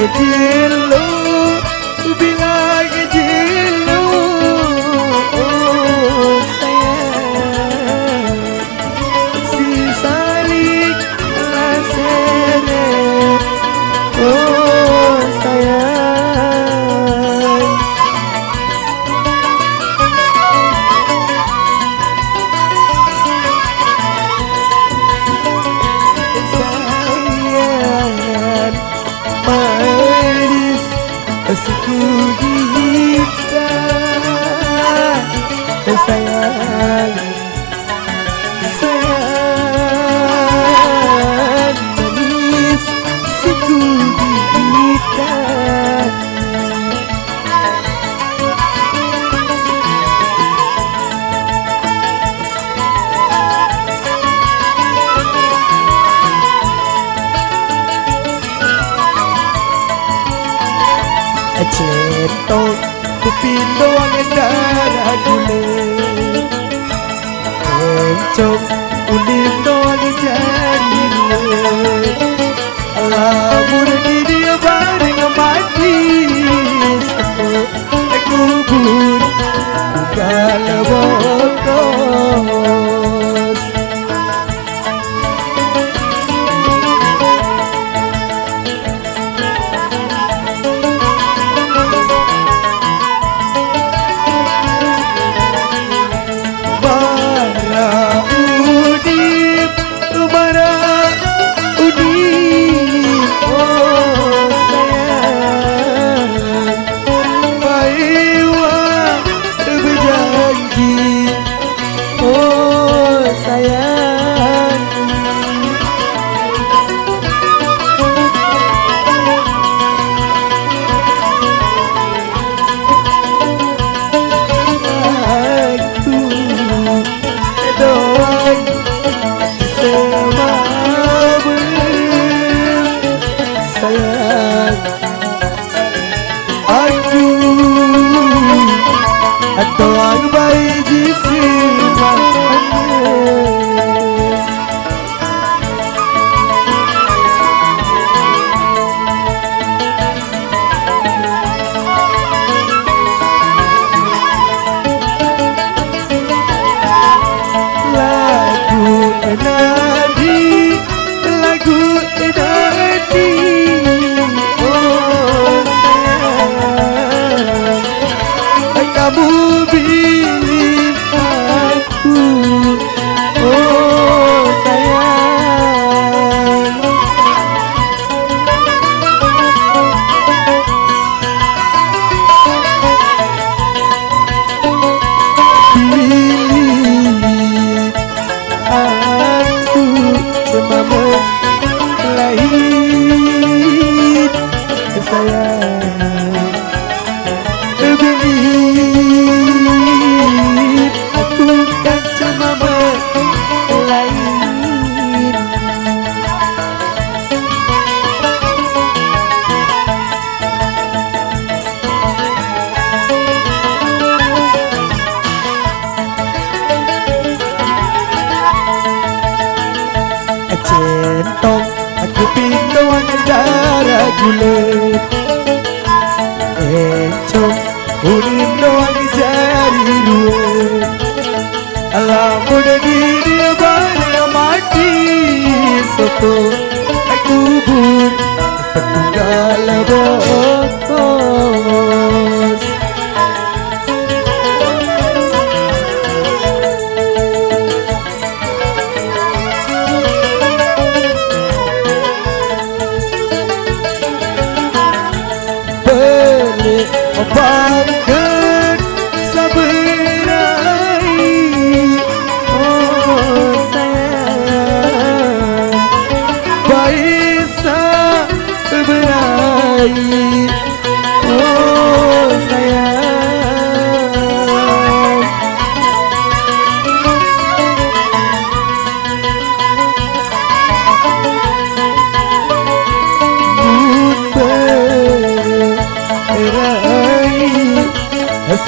Jilu bilang jilu oh sayang si salik lasere oh sayang sayang manis suku kita sayang sayang manis suku kita Centong kupindo ang darah guling Encong ulindo ang jari luwet Alamur di dia bareng mati Satu kubur Bukan botos Tuhan baik di sebelahnya Lagu nadi, lagu nadi Oh sayang kamu pilih aku oh sayang pilih aku semama lain sayang Centong aku pintu darah gulet Encong unindo jari ruwet Alamun dia bareng mati Soto aku bur Petunggal botos Bangkit saberai Oh sayang Baik saberai Oh sayang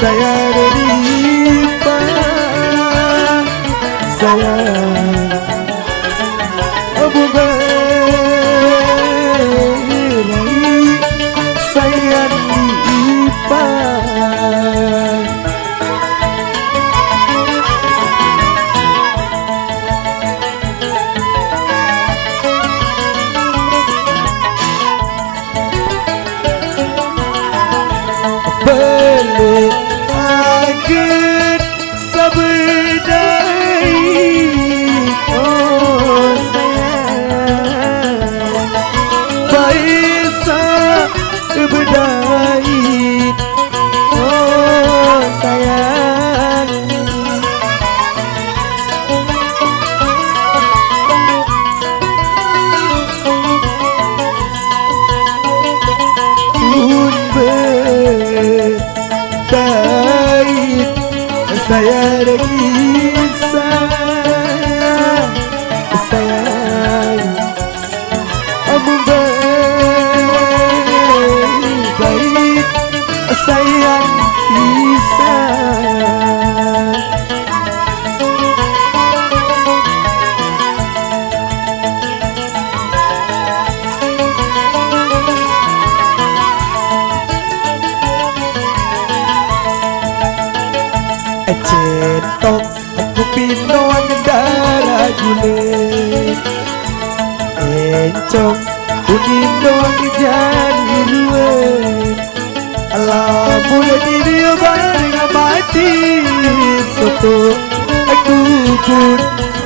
Saya riba sayang Abu Barai agen sabdai oh sayang baisa berdai oh sayang pun berdai saya kisah sayang amun baik sayang kisah cetok aku pinon darah guling encong unindong jadi luwe alah mula diri bareng mati soto aku pun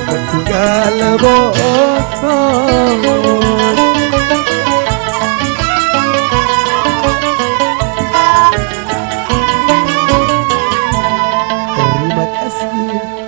bertinggal bokong terima kasih